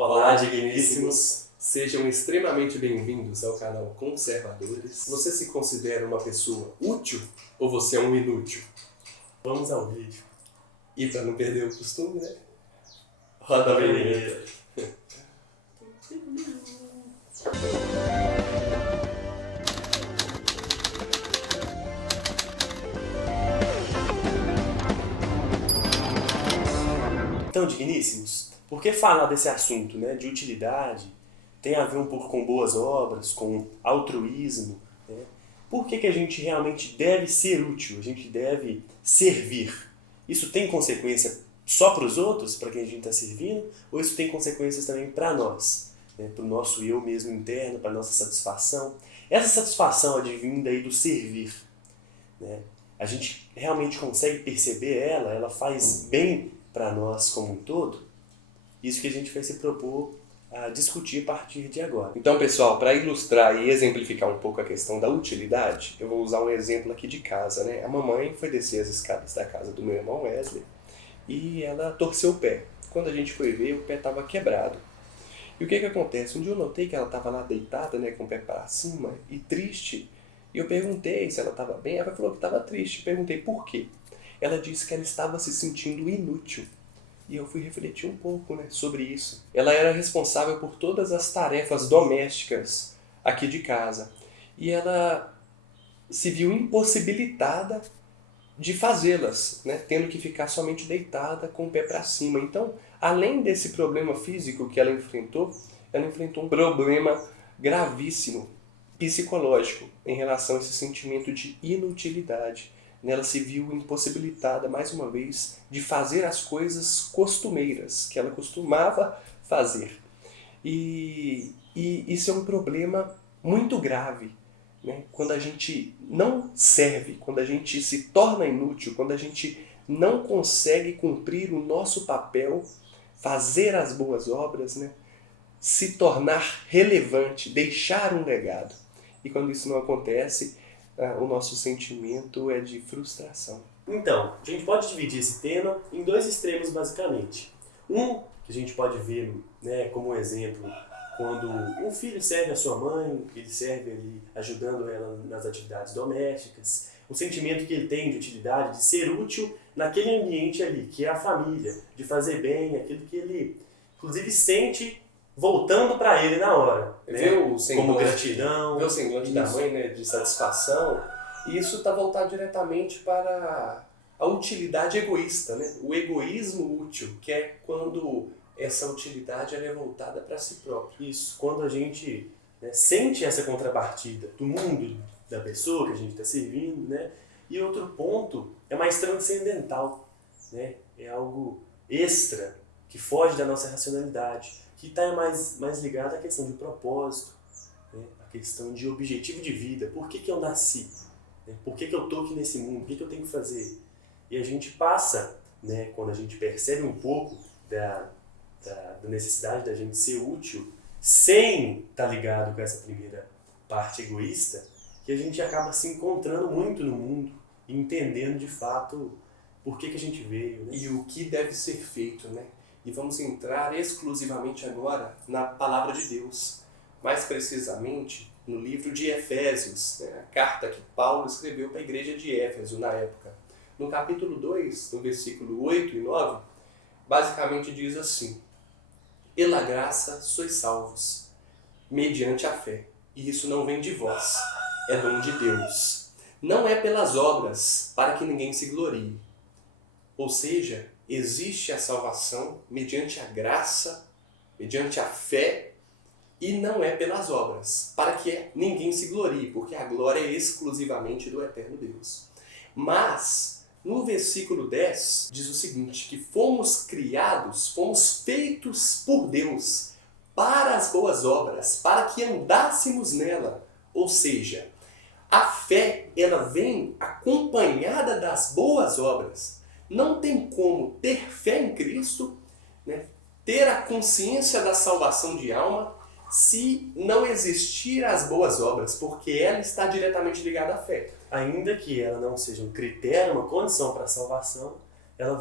Olá, digníssimos! Sejam extremamente bem-vindos ao canal Conservadores. Você se considera uma pessoa útil ou você é um inútil? Vamos ao vídeo. E para não perder o costume, né? Roda a vinheta. Então, digníssimos, por que falar desse assunto, né, de utilidade? Tem a ver um pouco com boas obras, com altruísmo, né? Por que a gente realmente deve ser útil? A gente deve servir. Isso tem consequência só para os outros, para quem a gente está servindo? Ou isso tem consequências também para nós? Né? Para o nosso eu mesmo interno, para a nossa satisfação? Essa satisfação advinda aí do servir, né? A gente realmente consegue perceber ela faz bem para nós como um todo? Isso que a gente vai se propor a discutir a partir de agora. Então, pessoal, para ilustrar e exemplificar um pouco a questão da utilidade, eu vou usar um exemplo aqui de casa, né? A mamãe foi descer as escadas da casa do meu irmão Wesley e ela torceu o pé. Quando a gente foi ver, o pé estava quebrado. E o que acontece? Um dia eu notei que ela estava lá deitada, né, com o pé para cima e triste. E eu perguntei se ela estava bem. Ela falou que estava triste. Perguntei por quê. Ela disse que ela estava se sentindo inútil. E eu fui refletir um pouco, né, sobre isso. Ela era responsável por todas as tarefas domésticas aqui de casa. E ela se viu impossibilitada de fazê-las, né, tendo que ficar somente deitada com o pé para cima. Então, além desse problema físico que ela enfrentou um problema gravíssimo, psicológico, em relação a esse sentimento de inutilidade. Ela se viu impossibilitada, mais uma vez, de fazer as coisas costumeiras, que ela costumava fazer. E isso é um problema muito grave, né? Quando a gente não serve, quando a gente se torna inútil, quando a gente não consegue cumprir o nosso papel, fazer as boas obras, né? Se tornar relevante, deixar um legado. E quando isso não acontece, o nosso sentimento é de frustração. Então, a gente pode dividir esse tema em dois extremos, basicamente. Um, que a gente pode ver, né, como exemplo, quando um filho serve a sua mãe, ele serve ali ajudando ela nas atividades domésticas, o sentimento que ele tem de utilidade, de ser útil naquele ambiente ali, que é a família, de fazer bem, aquilo que ele, inclusive, sente voltando para ele na hora, né? Como gratidão. Ver o semblante da mãe, né, de satisfação. E isso está voltado diretamente para a utilidade egoísta, né? O egoísmo útil, que é quando essa utilidade ela é voltada para si próprio. Isso, quando a gente, né, sente essa contrapartida do mundo, da pessoa que a gente está servindo, né? E outro ponto é mais transcendental, né? É algo extra, que foge da nossa racionalidade, que está mais ligado à questão de propósito, né? A questão de objetivo de vida. Por que eu nasci? Né? Por que eu estou aqui nesse mundo? O que eu tenho que fazer? E a gente passa, né, quando a gente percebe um pouco da necessidade da gente ser útil, sem estar ligado com essa primeira parte egoísta, que a gente acaba se encontrando muito no mundo e entendendo de fato por que a gente veio, né? E o que deve ser feito, né? E vamos entrar exclusivamente agora na Palavra de Deus. Mais precisamente no livro de Efésios, né? A carta que Paulo escreveu para a igreja de Éfeso na época. No capítulo 2, no versículo 8 e 9, basicamente diz assim: pela graça sois salvos, mediante a fé. E isso não vem de vós, é dom de Deus. Não é pelas obras, para que ninguém se glorie. Ou seja, existe a salvação mediante a graça, mediante a fé, e não é pelas obras, para que ninguém se glorie, porque a glória é exclusivamente do eterno Deus. Mas, no versículo 10, diz o seguinte, que fomos criados, fomos feitos por Deus para as boas obras, para que andássemos nela. Ou seja, a fé, ela vem acompanhada das boas obras. Não tem como ter fé em Cristo, né, ter a consciência da salvação de alma, se não existir as boas obras, porque ela está diretamente ligada à fé. Ainda que ela não seja um critério, uma condição para a salvação, ela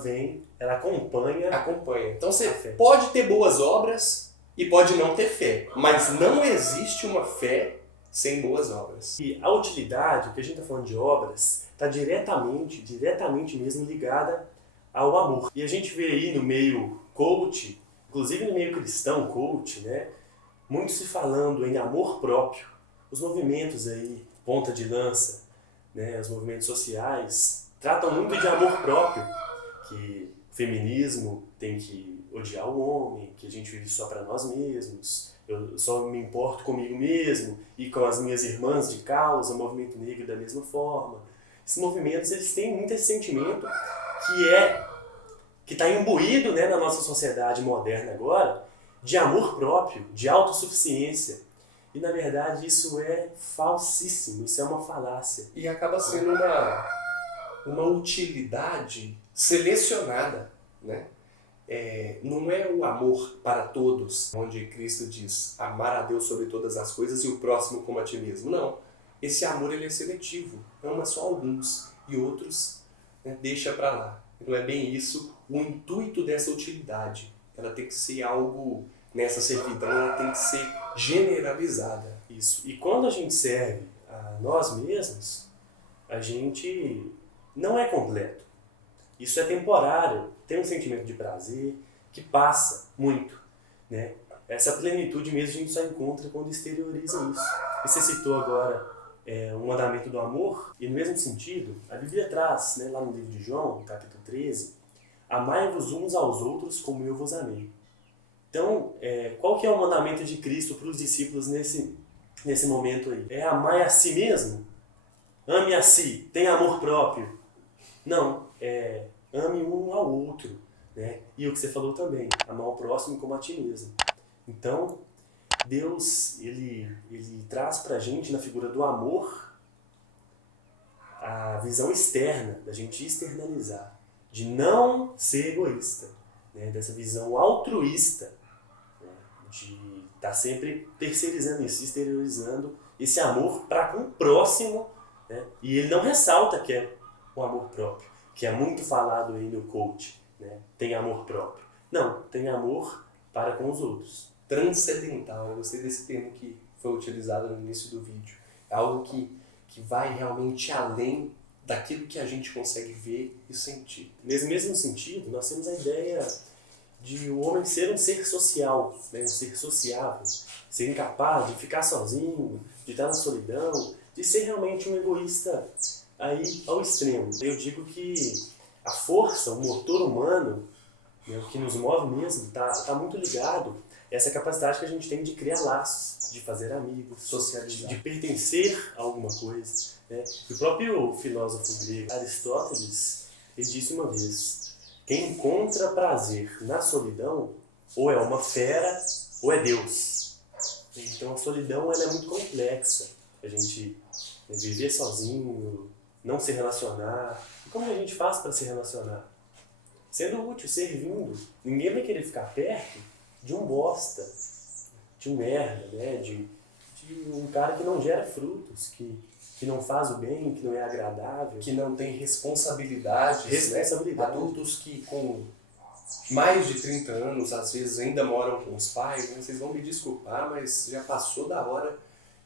acompanha. Então você pode ter boas obras, e pode não ter fé, mas não existe uma fé sem boas obras. E a utilidade, o que a gente está falando de obras, está diretamente mesmo ligada ao amor. E a gente vê aí no meio coach, inclusive no meio cristão coach, né, muito se falando em amor próprio. Os movimentos aí, ponta de lança, né, os movimentos sociais, tratam muito de amor próprio, que o feminismo tem que odiar o homem, que a gente vive só para nós mesmos, eu só me importo comigo mesmo e com as minhas irmãs de causa, o movimento negro da mesma forma. Esses movimentos, eles têm muito esse sentimento que está imbuído, né, na nossa sociedade moderna agora, de amor próprio, de autossuficiência. E, na verdade, isso é falsíssimo, isso é uma falácia. E acaba sendo uma utilidade selecionada, né? Não é o amor para todos, onde Cristo diz amar a Deus sobre todas as coisas e o próximo como a ti mesmo. Não. Esse amor ele é seletivo, ama só alguns e outros, né, deixa para lá. Não é bem isso o intuito dessa utilidade. Ela tem que ser algo, nessa servidão, ela tem que ser generalizada. Isso. E quando a gente serve a nós mesmos, a gente não é completo. Isso é temporário, tem um sentimento de prazer que passa muito, né? Essa plenitude mesmo a gente só encontra quando exterioriza isso. E você citou agora o mandamento do amor, e no mesmo sentido, a Bíblia traz, né, lá no livro de João, no capítulo 13, amai-vos uns aos outros como eu vos amei. Então, qual que é o mandamento de Cristo para os discípulos nesse momento aí? É amar a si mesmo? Ame a si, tenha amor próprio. Não, ame um ao outro, né? E o que você falou também, amar o próximo como a ti mesmo. Então, Deus, ele traz pra gente, na figura do amor, a visão externa, da gente externalizar, de não ser egoísta, né? Dessa visão altruísta, né? De estar sempre terceirizando isso, exteriorizando esse amor para com o próximo, né? E ele não ressalta que é o amor próprio, que é muito falado aí no coach, né? Tem amor próprio. Não, tem amor para com os outros. Transcendental, eu gostei desse termo que foi utilizado no início do vídeo. É algo que vai realmente além daquilo que a gente consegue ver e sentir. Nesse mesmo sentido, nós temos a ideia de o homem ser um ser social, né? Um ser sociável, ser incapaz de ficar sozinho, de estar na solidão, de ser realmente um egoísta aí ao extremo. Eu digo que a força, o motor humano, né, o que nos move mesmo, tá muito ligado a essa capacidade que a gente tem de criar laços, de fazer amigos, socializar, de pertencer a alguma coisa, né? E o próprio filósofo grego Aristóteles, ele disse uma vez: quem encontra prazer na solidão, ou é uma fera, ou é Deus. Então a solidão ela é muito complexa. A gente viver sozinho, não se relacionar. E como a gente faz para se relacionar? Sendo útil, servindo. Ninguém vai querer ficar perto de um bosta, de um merda, né? De um cara que não gera frutos, que não faz o bem, que não é agradável. que não tem responsabilidades. Responsabilidade. Né? Adultos que com mais de 30 anos, às vezes ainda moram com os pais, né? Vocês vão me desculpar, mas já passou da hora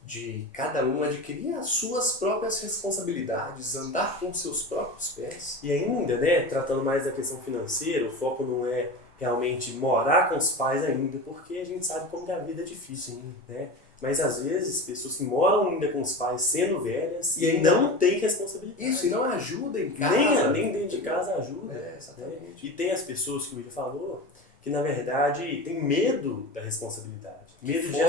de cada um adquirir as suas próprias responsabilidades, andar com seus próprios pés. E ainda, né, tratando mais da questão financeira, o foco não é realmente morar com os pais ainda, porque a gente sabe como que a vida é difícil, né? Mas às vezes, pessoas que moram ainda com os pais sendo velhas E ainda não têm responsabilidade. Isso, e não ajuda em casa. Nem dentro de casa ajuda. Exatamente. Né? E tem as pessoas que o William falou, que na verdade tem medo da responsabilidade, medo de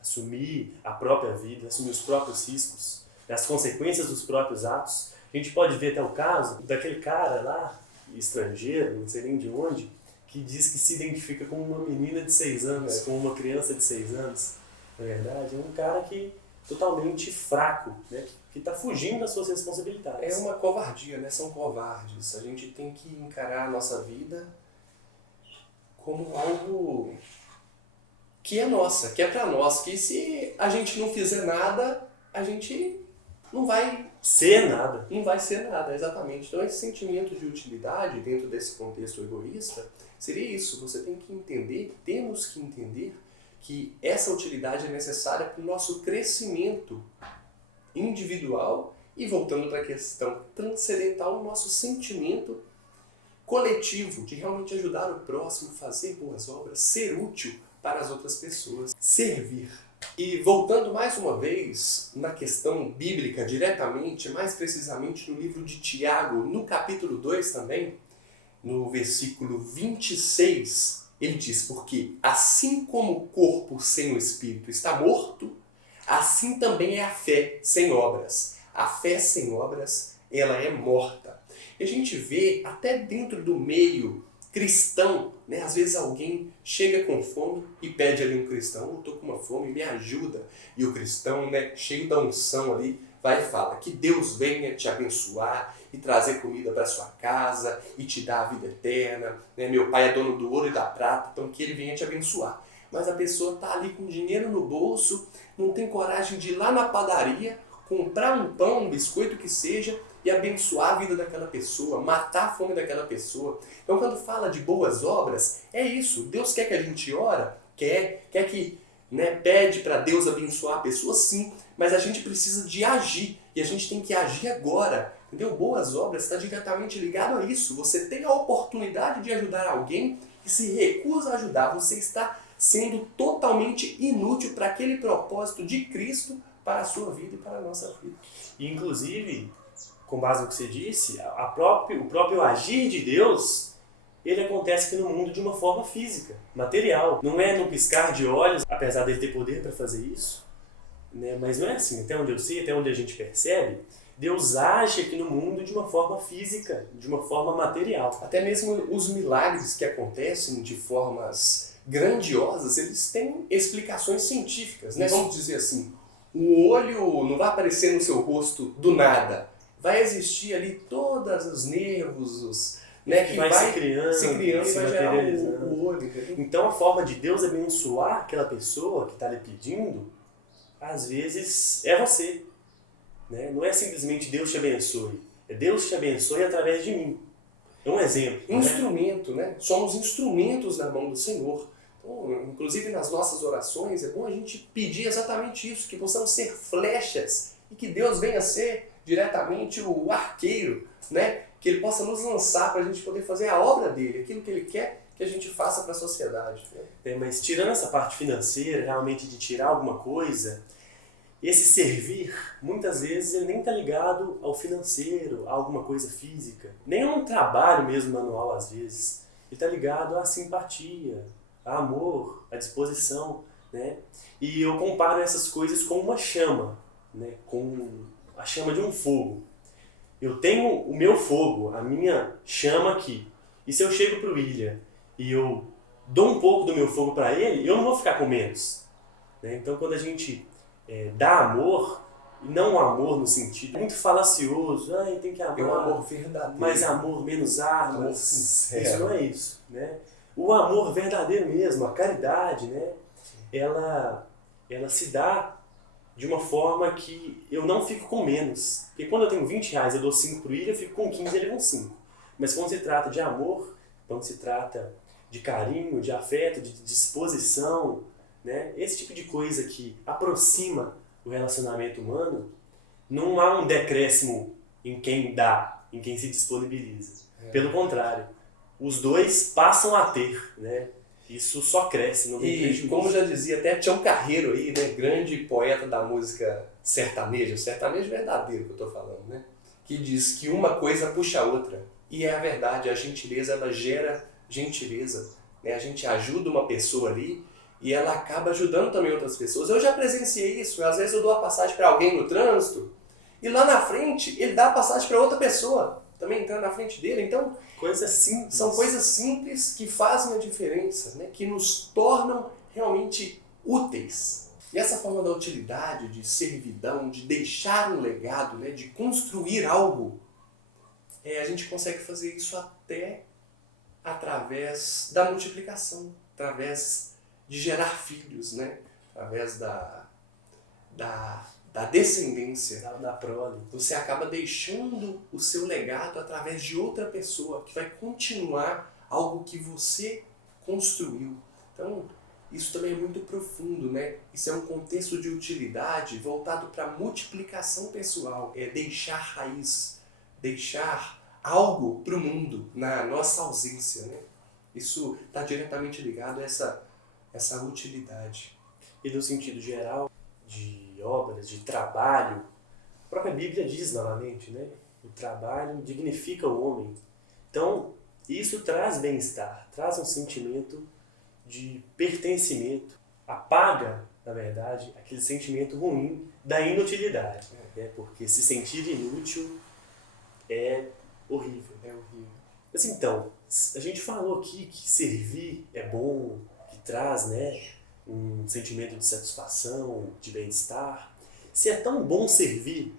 assumir a própria vida, assumir os próprios riscos, as consequências dos próprios atos. A gente pode ver até o caso daquele cara lá, estrangeiro, não sei nem de onde, que diz que se identifica com uma menina de 6 anos, com uma criança de 6 anos. Na verdade, é um cara que totalmente fraco, né? Que está fugindo das suas responsabilidades. É uma covardia, né? São covardes. A gente tem que encarar a nossa vida como algo que é nossa, que é pra nós, que se a gente não fizer nada, a gente não vai ser nada. Não vai ser nada, exatamente. Então esse sentimento de utilidade dentro desse contexto egoísta seria isso. Você tem que entender, temos que entender que essa utilidade é necessária para o nosso crescimento individual e, voltando para a questão transcendental, o nosso sentimento coletivo de realmente ajudar o próximo, fazer boas obras, ser útil para as outras pessoas, servir. E voltando mais uma vez na questão bíblica diretamente, mais precisamente no livro de Tiago, no capítulo 2 também, no versículo 26, ele diz: porque assim como o corpo sem o espírito está morto, assim também é a fé sem obras. A fé sem obras, ela é morta. E a gente vê até dentro do meio cristão, né? Às vezes alguém chega com fome e pede ali um cristão: eu estou com uma fome, me ajuda. E o cristão, né, cheio da unção ali, vai e fala: que Deus venha te abençoar e trazer comida para sua casa e te dar a vida eterna. Né? Meu pai é dono do ouro e da prata, então que ele venha te abençoar. Mas a pessoa está ali com dinheiro no bolso, não tem coragem de ir lá na padaria, comprar um pão, um biscoito que seja, e abençoar a vida daquela pessoa, matar a fome daquela pessoa. Então quando fala de boas obras, é isso. Deus quer que a gente ora, quer que, né, pede para Deus abençoar a pessoa, sim, mas a gente precisa de agir, e a gente tem que agir agora. Entendeu? Boas obras está diretamente ligado a isso. Você tem a oportunidade de ajudar alguém e se recusa a ajudar, você está sendo totalmente inútil para aquele propósito de Cristo para a sua vida e para a nossa vida. E, inclusive, com base no que você disse, o próprio agir de Deus, ele acontece aqui no mundo de uma forma física, material. Não é no piscar de olhos, apesar dele ter poder para fazer isso, né? Mas não é assim. Até onde eu sei, até onde a gente percebe, Deus age aqui no mundo de uma forma física, de uma forma material. Até mesmo os milagres que acontecem de formas grandiosas, eles têm explicações científicas, né? Vamos dizer assim, o olho não vai aparecer no seu rosto do nada. Vai existir ali todos os nervos, né, que vai se criando e vai gerar o olho. Entendeu? Então a forma de Deus abençoar aquela pessoa que está lhe pedindo, às vezes é você. Né? Não é simplesmente Deus te abençoe, é Deus te abençoe através de mim. É um exemplo. Instrumento, né? Somos instrumentos na mão do Senhor. Então, inclusive nas nossas orações, é bom a gente pedir exatamente isso, que possamos ser flechas e que Deus venha ser diretamente o arqueiro, né? Que Ele possa nos lançar para a gente poder fazer a obra dele, aquilo que Ele quer que a gente faça para a sociedade. Né? Mas tirando essa parte financeira, realmente de tirar alguma coisa, esse servir, muitas vezes, ele nem está ligado ao financeiro, a alguma coisa física, nem a um trabalho mesmo manual, às vezes. Ele está ligado à simpatia, a amor, à disposição. Né? E eu comparo essas coisas com uma chama, né? Com a chama de um fogo. Eu tenho o meu fogo, a minha chama aqui. E se eu chego para o William e eu dou um pouco do meu fogo para ele, eu não vou ficar com menos. Né? Então, quando a gente dá amor, e não um amor no sentido muito falacioso, tem que amar, é um amor verdadeiro, mas amor menos armas, amor sincero. Isso não é isso. Né? O amor verdadeiro mesmo, a caridade, né? ela se dá de uma forma que eu não fico com menos. Porque quando eu tenho 20 reais, eu dou 5 pro William, eu fico com 15 e ele com 5. Mas quando se trata de amor, quando se trata de carinho, de afeto, de disposição, né? Esse tipo de coisa que aproxima o relacionamento humano, não há um decréscimo em quem dá, em quem se disponibiliza. Pelo contrário, os dois passam a ter, né? Isso só cresce, não tem prejuízo. E como já dizia até Tião Carreiro aí, né, grande poeta da música sertaneja, sertanejo verdadeiro que eu estou falando, né, que diz que uma coisa puxa a outra. E é a verdade, a gentileza ela gera gentileza. Né? A gente ajuda uma pessoa ali e ela acaba ajudando também outras pessoas. Eu já presenciei isso, às vezes eu dou a passagem para alguém no trânsito e lá na frente ele dá a passagem para outra pessoa, também entrando na frente dele. Então, coisas simples. São coisas simples que fazem a diferença, né? Que nos tornam realmente úteis. E essa forma da utilidade, de servidão, de deixar um legado, né? De construir algo, a gente consegue fazer isso até através da multiplicação, através de gerar filhos, né? Através da da descendência, da prole. você acaba deixando o seu legado através de outra pessoa que vai continuar algo que você construiu. Então, isso também é muito profundo, né? Isso é um contexto de utilidade voltado para a multiplicação pessoal. É deixar raiz, deixar algo para o mundo na nossa ausência, né? Isso está diretamente ligado a essa utilidade. E no sentido geral, de obras, de trabalho, a própria Bíblia diz novamente, né? O trabalho dignifica o homem. Então, isso traz bem-estar, traz um sentimento de pertencimento, apaga, na verdade, aquele sentimento ruim da inutilidade. Né? Porque se sentir inútil é horrível. É horrível. Mas então, a gente falou aqui que servir é bom, que traz, né, um sentimento de satisfação, de bem-estar. Se é tão bom servir,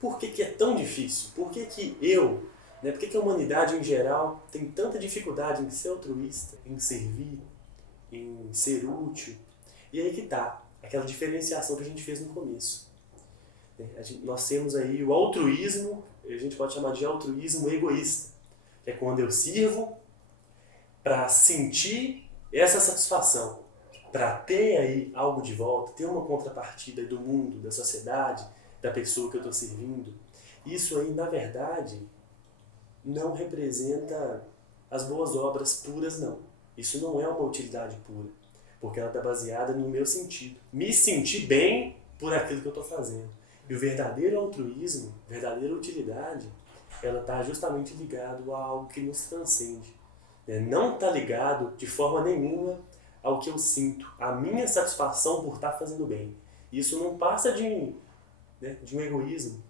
por que é tão difícil? Por que por que a humanidade em geral tem tanta dificuldade em ser altruísta, em servir, em ser útil? E aí que tá, aquela diferenciação que a gente fez no começo. Nós temos aí o altruísmo, a gente pode chamar de altruísmo egoísta, que é quando eu sirvo para sentir essa satisfação, para ter aí algo de volta, ter uma contrapartida do mundo, da sociedade, da pessoa que eu estou servindo. Isso aí, na verdade, não representa as boas obras puras, não. Isso não é uma utilidade pura, porque ela está baseada no meu sentido. Me sentir bem por aquilo que eu estou fazendo. E o verdadeiro altruísmo, a verdadeira utilidade, ela está justamente ligado a algo que nos transcende. Não está ligado de forma nenhuma ao que eu sinto, a minha satisfação por estar fazendo bem. Isso não passa de um egoísmo.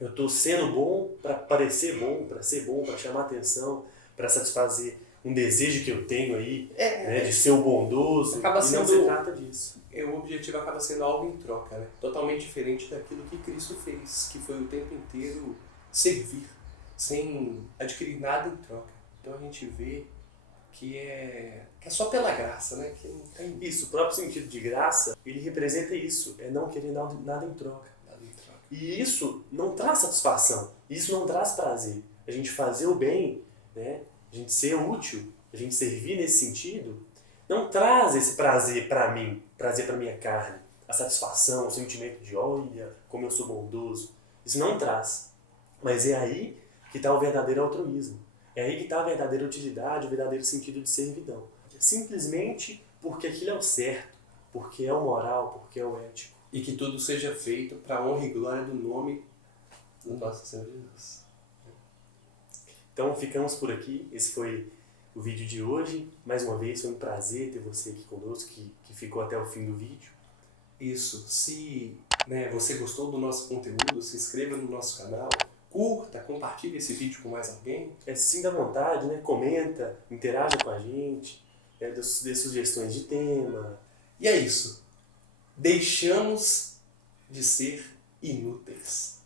Eu estou sendo bom para parecer bom, para ser bom, para chamar atenção, para satisfazer um desejo que eu tenho aí, de ser o bondoso. Acaba sendo, não se trata disso. O objetivo acaba sendo algo em troca, né? Totalmente diferente daquilo que Cristo fez, que foi o tempo inteiro servir, sem adquirir nada em troca. Então a gente vê que é só pela graça, né? Que não tem isso. O próprio sentido de graça, ele representa isso, é não querer nada em troca. E isso não traz satisfação, isso não traz prazer. A gente fazer o bem, né? A gente ser útil, a gente servir nesse sentido, não traz esse prazer para mim, prazer para minha carne, a satisfação, o sentimento de olha como eu sou bondoso. Isso não traz. Mas é aí que está o verdadeiro altruísmo. É aí que está a verdadeira utilidade, o verdadeiro sentido de servidão. Simplesmente porque aquilo é o certo, porque é o moral, porque é o ético. E que tudo seja feito para a honra e glória do nome do nosso Senhor Jesus. Então ficamos por aqui. Esse foi o vídeo de hoje. Mais uma vez, foi um prazer ter você aqui conosco, que ficou até o fim do vídeo. Isso. Se você gostou do nosso conteúdo, se inscreva no nosso canal, curta, compartilhe esse vídeo com mais alguém. Sinta à vontade, né? Comenta, interaja com a gente, dê sugestões de tema. E é isso. Deixamos de ser inúteis.